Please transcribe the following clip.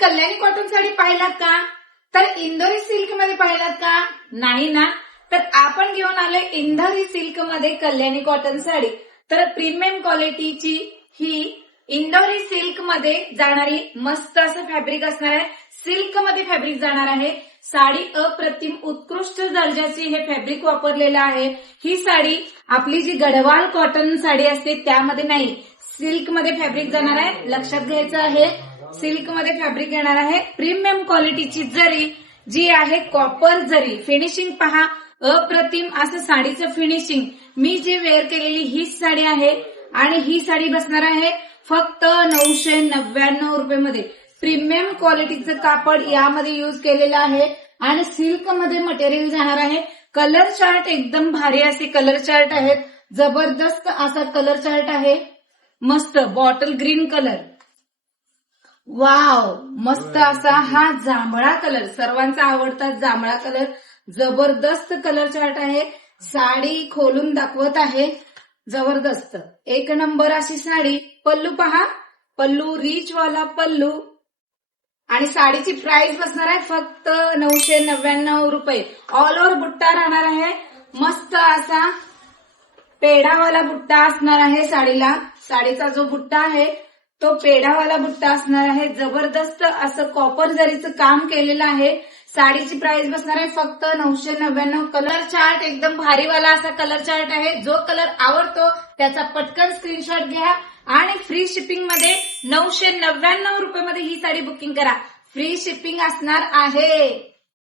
Kalyani cotton sari पाहिलात का? तर इंदोरी सिल्क मध्ये पाहिलात का? नाही ना. तर आपण घेऊन आलोय इंदोरी सिल्क मध्ये कल्याणी कॉटन साडी. तर प्रीमियम क्वालिटीची ही इंदोरी सिल्क मध्ये जाणारी मस्त असं फॅब्रिक असणार आहे. सिल्क मध्ये फॅब्रिक जाणार आहे. साडी अप्रतिम उत्कृष्ट दर्जाची हे फॅब्रिक वापरलेलं आहे. ही साडी आपली जी गढवाल कॉटन साडी असते त्यामध्ये नाही, सिल्क मध्ये फॅब्रिक जाणार आहे. लक्षात घ्यायचं आहे, सिल्क मध्ये फॅब्रिक येणार आहे. प्रीमियम क्वालिटीची जरी जी आहे कॉपर जरी. फिनिशिंग पहा, अप्रतिम असं साडीचं फिनिशिंग. मी जी वेअर केलेली ही साडी आहे आणि ही साडी बसणार आहे फक्त 999 रुपये. प्रीमियम क्वालिटीचं कापड यामध्ये यूज केलेलं आहे आणि सिल्क मध्ये मटेरियल जाणार आहे. कलर चार्ट एकदम भारी असे कलर चार्ट आहेत. जबरदस्त असा कलर चार्ट आहे. मस्त बॉटल ग्रीन कलर. वाव, मस्त असा हा जांभळा कलर, सर्वांचा आवडता जांभळा कलर. जबरदस्त कलर चार्ट आहे. साडी खोलून दाखवत आहे. जबरदस्त एक नंबर अशी साडी. पल्लू पहा, पल्लू रिच वाला पल्लू आणि साडीची प्राइस बसणार आहे फक्त 999 रुपये. ऑल ओव्हर बुट्टा राहणार आहे. मस्त असा पेढावाला बुट्टा असणार आहे साडीला. साडीचा जो बुट्टा आहे तो पेढावाला बुट्टा असणार आहे. जबरदस्त असं कॉपर जरीचं काम केलेलं आहे. साडीची प्राइस बसणार आहे फक्त 999. कलर चार्ट एकदम भारीवाला असा कलर चार्ट आहे. जो कलर आवडतो त्याचा पटकन स्क्रीनशॉट घ्या आणि फ्री शिपिंग मध्ये 999 रुपये मध्ये ही साडी बुकिंग करा. फ्री शिपिंग असणार आहे.